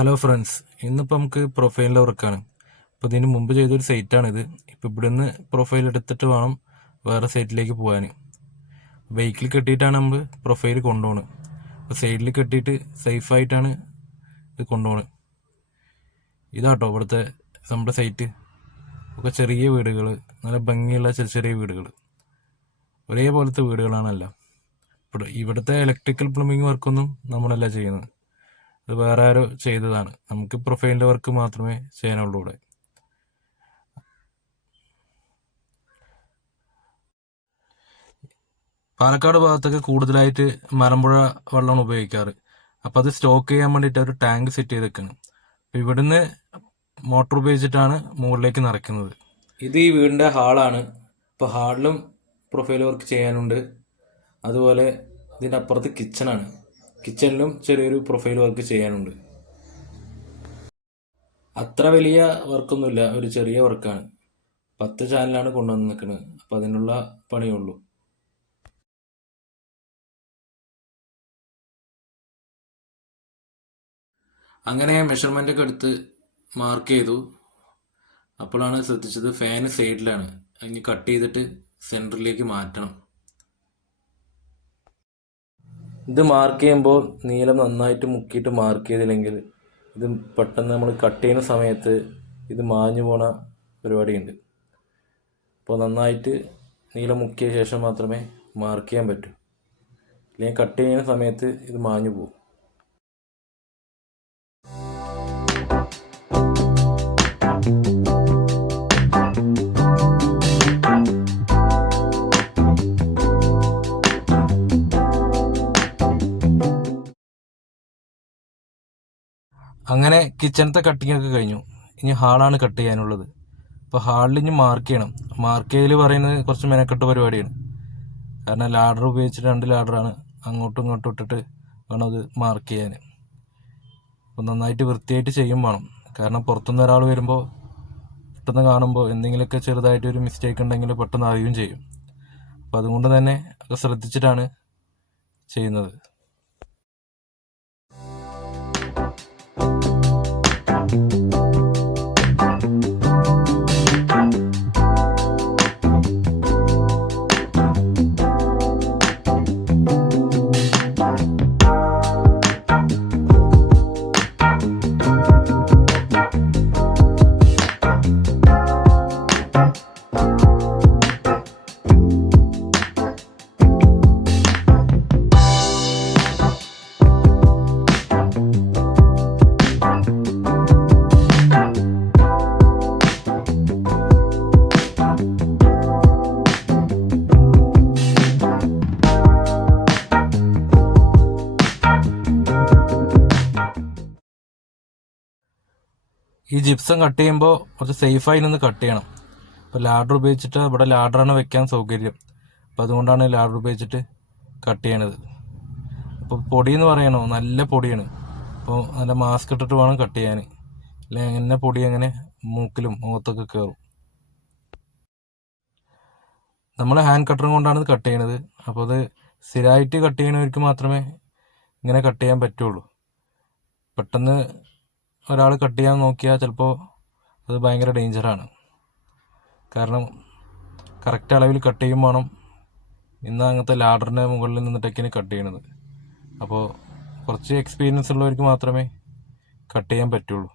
Hello friends, ഇന്നിപ്പോൾ നമുക്ക് പ്രൊഫൈലിൻ്റെ വർക്കാണ്. അപ്പോൾ ഇതിന് മുമ്പ് ചെയ്തൊരു സൈറ്റാണിത്. ഇപ്പോൾ ഇവിടുന്ന് പ്രൊഫൈൽ എടുത്തിട്ട് വേണം വേറെ സൈറ്റിലേക്ക് പോകാൻ. ബൈക്കിൽ കെട്ടിയിട്ടാണ് നമ്മൾ പ്രൊഫൈൽ കൊണ്ടുപോകുന്നത്. അപ്പോൾ സൈഡിൽ കെട്ടിയിട്ട് സേഫായിട്ടാണ് ഇത് കൊണ്ടുപോകുന്നത്. ഇതാട്ടോ ഇവിടുത്തെ നമ്മുടെ സൈറ്റ്. ഒക്കെ ചെറിയ വീടുകൾ, നല്ല ഭംഗിയുള്ള ചെറിയ ചെറിയ വീടുകൾ, ഒരേപോലത്തെ വീടുകളാണെല്ലാം. ഇവിടുത്തെ ഇലക്ട്രിക്കൽ പ്ലംബിംഗ് വർക്കൊന്നും നമ്മളല്ല ചെയ്യുന്നത്. ഇത് വേറെ ആരോ ചെയ്തതാണ്. നമുക്ക് പ്രൊഫൈലിൻ്റെ വർക്ക് മാത്രമേ ചെയ്യാനുള്ളൂ ഇവിടെ. പാലക്കാട് ഭാഗത്തൊക്കെ കൂടുതലായിട്ട് മലമ്പുഴ വെള്ളമാണ് ഉപയോഗിക്കാറ്. അപ്പോൾ അത് സ്റ്റോക്ക് ചെയ്യാൻ വേണ്ടിയിട്ട് ഒരു ടാങ്ക് സെറ്റ് ചെയ്ത് വെക്കണം. അപ്പോൾ ഇവിടുന്ന് മോട്ടോർ ഉപയോഗിച്ചിട്ടാണ് മുകളിലേക്ക് നിറയ്ക്കുന്നത്. ഇത് ഈ വീടിൻ്റെ ഹാളാണ്. ഇപ്പോൾ ഹാളിലും പ്രൊഫൈൽ വർക്ക് ചെയ്യാനുണ്ട്. അതുപോലെ ഇതിൻ്റെ അപ്പുറത്ത് കിച്ചണാണ്. കിച്ചണിലും ചെറിയൊരു പ്രൊഫൈൽ വർക്ക് ചെയ്യാനുണ്ട്. അത്ര വലിയ വർക്കൊന്നുമില്ല, ഒരു ചെറിയ വർക്കാണ്. 10 ചാനലാണ് കൊണ്ടുവന്ന് നിൽക്കുന്നത്. അപ്പം അതിനുള്ള പണിയുള്ളൂ. അങ്ങനെ മെഷർമെൻ്റ് ഒക്കെ എടുത്ത് മാർക്ക് ചെയ്തു. അപ്പോഴാണ് ശ്രദ്ധിച്ചത് ഫാന് സൈഡിലാണ്. അതിന് കട്ട് ചെയ്തിട്ട് സെൻറ്ററിലേക്ക് മാറ്റണം. ഇത് മാർക്ക് ചെയ്യുമ്പോൾ നീളം നന്നായിട്ട് മുക്കിയിട്ട് മാർക്ക് ചെയ്തില്ലെങ്കിൽ ഇത് പെട്ടെന്ന് നമ്മൾ കട്ട് ചെയ്യുന്ന സമയത്ത് ഇത് മാഞ്ഞു പോണ പരിപാടിയുണ്ട്. അപ്പോൾ നന്നായിട്ട് നീളം മുക്കിയ ശേഷം മാത്രമേ മാർക്ക് ചെയ്യാൻ പറ്റൂ. അല്ലെങ്കിൽ കട്ട് ചെയ്യുന്ന സമയത്ത് ഇത് മാഞ്ഞു പോകും. അങ്ങനെ കിച്ചണത്തെ കട്ടിങ് ഒക്കെ കഴിഞ്ഞു. ഇനി ഹാളാണ് കട്ട് ചെയ്യാനുള്ളത്. അപ്പോൾ ഹാളിൽ ഇനി മാർക്ക് ചെയ്യണം. മാർക്ക് ചെയ്യൽ പറയുന്നത് കുറച്ച് മെനക്കെട്ട പരിപാടിയാണ്. കാരണം ലാഡർ ഉപയോഗിച്ചിട്ട് 2 ലാഡറാണ് അങ്ങോട്ടും ഇങ്ങോട്ടും ഇട്ടിട്ട് വേണം അത് മാർക്ക് ചെയ്യാൻ. അപ്പോൾ നന്നായിട്ട് വൃത്തിയായിട്ട് ചെയ്യും വേണം. കാരണം പുറത്തുനിന്ന് ഒരാൾ വരുമ്പോൾ പെട്ടെന്ന് കാണുമ്പോൾ എന്തെങ്കിലുമൊക്കെ ചെറുതായിട്ടൊരു മിസ്റ്റേക്ക് ഉണ്ടെങ്കിൽ പെട്ടെന്ന് അറിയുകയും ചെയ്യും. അപ്പോൾ അതുകൊണ്ട് തന്നെ ഒക്കെ ശ്രദ്ധിച്ചിട്ടാണ് ചെയ്യുന്നത്. ഈ ജിപ്സം കട്ട് ചെയ്യുമ്പോൾ കുറച്ച് സേഫായി നിന്ന് കട്ട് ചെയ്യണം. അപ്പോൾ ലാഡർ ഉപയോഗിച്ചിട്ട് ഇവിടെ ലാഡറാണ് വെക്കാൻ സൗകര്യം. അപ്പോൾ അതുകൊണ്ടാണ് ലാഡർ ഉപയോഗിച്ചിട്ട് കട്ട് ചെയ്യണത്. അപ്പോൾ പൊടി എന്ന് പറയണോ, നല്ല പൊടിയാണ്. അപ്പോൾ നല്ല മാസ്ക് ഇട്ടിട്ട് വേണം കട്ട് ചെയ്യാൻ. അല്ലെങ്കിൽ അങ്ങനെ പൊടി അങ്ങനെ മൂക്കിലും മുഖത്തൊക്കെ കയറും. നമ്മൾ ഹാൻഡ് കട്ടറും കൊണ്ടാണ് ഇത് കട്ട് ചെയ്യണത്. അപ്പോൾ അത് സ്ഥിരമായിട്ട് കട്ട് ചെയ്യണവർക്ക് മാത്രമേ ഇങ്ങനെ കട്ട് ചെയ്യാൻ പറ്റുള്ളൂ. പെട്ടെന്ന് ഒരാൾ കട്ട് ചെയ്യാൻ നോക്കിയാൽ ചിലപ്പോൾ അത് ഭയങ്കര ഡേഞ്ചറാണ്. കാരണം കറക്റ്റ് അളവിൽ കട്ട് ചെയ്യും വേണം. ഇന്ന് അങ്ങനത്തെ ലാഡറിൻ്റെ മുകളിൽ നിന്നിട്ടൊക്കെയാണ് കട്ട് ചെയ്യണത്. അപ്പോൾ കുറച്ച് എക്സ്പീരിയൻസ് ഉള്ളവർക്ക് മാത്രമേ കട്ട് ചെയ്യാൻ പറ്റുള്ളൂ.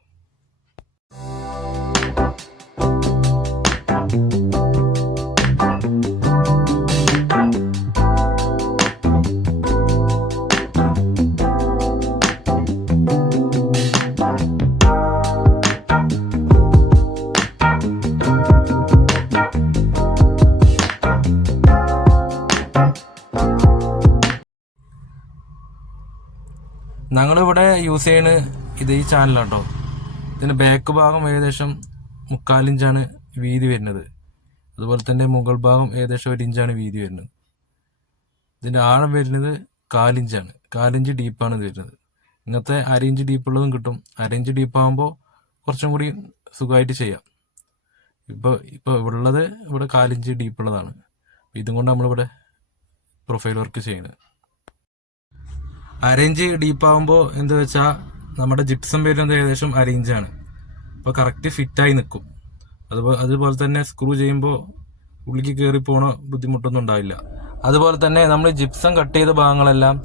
ഞങ്ങളിവിടെ യൂസ് ചെയ്യുന്നത് ഈ ചാനലാട്ടോ. ഇതിൻ്റെ ബാക്ക് ഭാഗം ഏകദേശം 3/4 ഇഞ്ചാണ് വീതി വരുന്നത്. അതുപോലെ തന്നെ മുകൾ ഭാഗം ഏകദേശം 1 ഇഞ്ചാണ് വീതി വരുന്നത്. ഇതിൻ്റെ ആഴം വരുന്നത് 1/4 ഇഞ്ചാണ്. 1/4 ഇഞ്ച് ഡീപ്പാണ് ഇത് വരുന്നത്. ഇങ്ങനത്തെ 1/2 ഇഞ്ച് ഡീപ്പുള്ളതും കിട്ടും. 1/2 ഇഞ്ച് ഡീപ്പാകുമ്പോൾ കുറച്ചും കൂടി സുഖമായിട്ട് ചെയ്യാം. ഇപ്പോൾ ഉള്ളത് ഇവിടെ 1/4 ഇഞ്ച് ഡീപ്പുള്ളതാണ്. ഇതും കൊണ്ട് നമ്മളിവിടെ പ്രൊഫൈൽ വർക്ക് ചെയ്യുന്നത്. 1/2 ഇഞ്ച് ഡീപ്പാകുമ്പോൾ എന്താ വെച്ചാൽ നമ്മുടെ ജിപ്സം വരുന്നത് ഏകദേശം അരയിഞ്ചാണ്. അപ്പോൾ കറക്റ്റ് ഫിറ്റായി നിൽക്കും. അതുപോലെ തന്നെ സ്ക്രൂ ചെയ്യുമ്പോൾ ഉള്ളിലേക്ക് കയറി പോണ ബുദ്ധിമുട്ടൊന്നും ഉണ്ടാവില്ല. അതുപോലെ തന്നെ നമ്മൾ ജിപ്സം കട്ട് ചെയ്ത ഭാഗങ്ങളെല്ലാം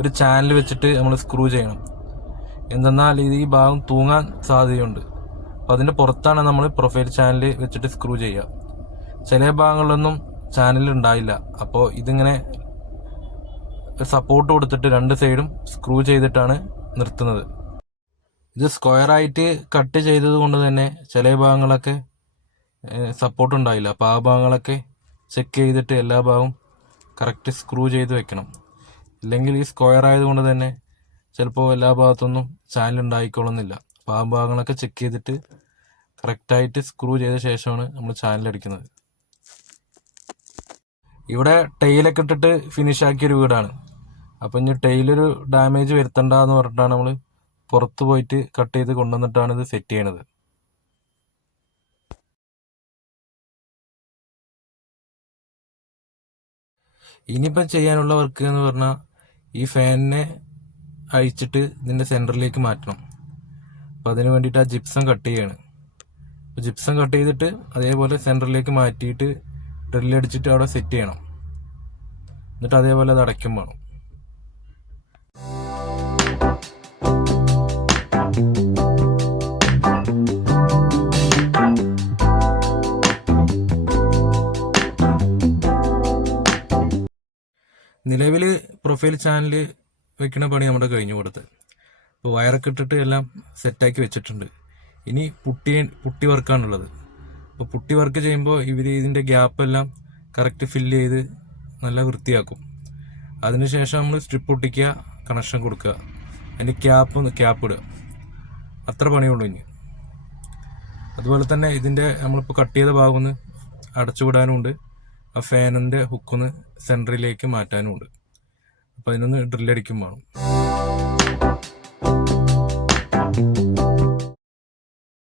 ഒരു ചാനൽ വെച്ചിട്ട് നമ്മൾ സ്ക്രൂ ചെയ്യണം. എന്തെന്നാൽ ഈ ഭാഗം തൂങ്ങാൻ സാധ്യതയുണ്ട്. അപ്പോൾ അതിൻ്റെ പുറത്താണ് നമ്മൾ പ്രൊഫൈൽ ചാനൽ വെച്ചിട്ട് സ്ക്രൂ ചെയ്യുക. ചില ഭാഗങ്ങളിലൊന്നും ചാനൽ ഉണ്ടായില്ല. അപ്പോൾ ഇതിങ്ങനെ സപ്പോർട്ട് കൊടുത്തിട്ട് രണ്ട് സൈഡും സ്ക്രൂ ചെയ്തിട്ടാണ് നിർത്തുന്നത്. ഇത് സ്ക്വയറായിട്ട് കട്ട് ചെയ്തത് കൊണ്ട് തന്നെ ചില ഭാഗങ്ങളൊക്കെ സപ്പോർട്ട് ഉണ്ടായില്ല. അപ്പോൾ ആ ഭാഗങ്ങളൊക്കെ ചെക്ക് ചെയ്തിട്ട് എല്ലാ ഭാഗവും കറക്റ്റ് സ്ക്രൂ ചെയ്ത് വെക്കണം. ഇല്ലെങ്കിൽ ഈ സ്ക്വയർ ആയതുകൊണ്ട് തന്നെ ചിലപ്പോൾ എല്ലാ ഭാഗത്തൊന്നും ചാനൽ ഉണ്ടായിക്കൊള്ളുന്നില്ല. അപ്പോൾ ആ ഭാഗങ്ങളൊക്കെ ചെക്ക് ചെയ്തിട്ട് കറക്റ്റായിട്ട് സ്ക്രൂ ചെയ്ത ശേഷമാണ് നമ്മൾ ചാനൽ അടിക്കുന്നത്. ഇവിടെ ടൈലൊക്കെ ഇട്ടിട്ട് ഫിനിഷ് ആക്കിയൊരു വീടാണ്. അപ്പം ഇനി ടൈലൊരു ഡാമേജ് വരുത്തണ്ട എന്ന് പറഞ്ഞിട്ടാണ് നമ്മൾ പുറത്ത് പോയിട്ട് കട്ട് ചെയ്ത് കൊണ്ടുവന്നിട്ടാണ് ഇത് സെറ്റ് ചെയ്യണത്. ഇനിയിപ്പം ചെയ്യാനുള്ള വർക്ക് എന്ന് പറഞ്ഞാൽ ഈ ഫാനിനെ അഴിച്ചിട്ട് ഇതിൻ്റെ സെൻറ്ററിലേക്ക് മാറ്റണം. അപ്പം അതിന് വേണ്ടിയിട്ട് ആ ജിപ്സം കട്ട് ചെയ്യാണ്. അപ്പോൾ ജിപ്സം കട്ട് ചെയ്തിട്ട് അതേപോലെ സെൻറ്ററിലേക്ക് മാറ്റിയിട്ട് ഡ്രില്ലടിച്ചിട്ട് അവിടെ സെറ്റ് ചെയ്യണം. എന്നിട്ട് അതേപോലെ അത് അടയ്ക്കും വേണം. നിലവിൽ പ്രൊഫൈൽ ചാനൽ വെക്കുന്ന പണി നമ്മുടെ കഴിഞ്ഞു കൊടുത്ത്. ഇപ്പോൾ വയറൊക്കെ ഇട്ടിട്ട് എല്ലാം സെറ്റാക്കി വെച്ചിട്ടുണ്ട്. ഇനി പുട്ടി വർക്കാണുള്ളത്. അപ്പോൾ പുട്ടി വർക്ക് ചെയ്യുമ്പോൾ ഇവർ ഇതിൻ്റെ ഗ്യാപ്പെല്ലാം കറക്റ്റ് ഫില്ല് ചെയ്ത് നല്ല വൃത്തിയാക്കും. അതിനുശേഷം നമ്മൾ സ്ട്രിപ്പ് ഒട്ടിക്കുക, കണക്ഷൻ കൊടുക്കുക, അതിൻ്റെ ക്യാപ്പ് ഇടുക. അത്ര പണിയുള്ളൂ ഇനി. അതുപോലെ തന്നെ ഇതിൻ്റെ നമ്മളിപ്പോൾ കട്ട് ചെയ്ത ഭാഗം ഒന്ന് അടച്ചുവിടാനുമുണ്ട്. ആ ഫാനിൻ്റെ ഹുക്കൊന്ന് സെൻറ്ററിലേക്ക് മാറ്റാനുമുണ്ട്. അപ്പോൾ അതിനൊന്ന് ഡ്രില്ലടിക്കും വേണം.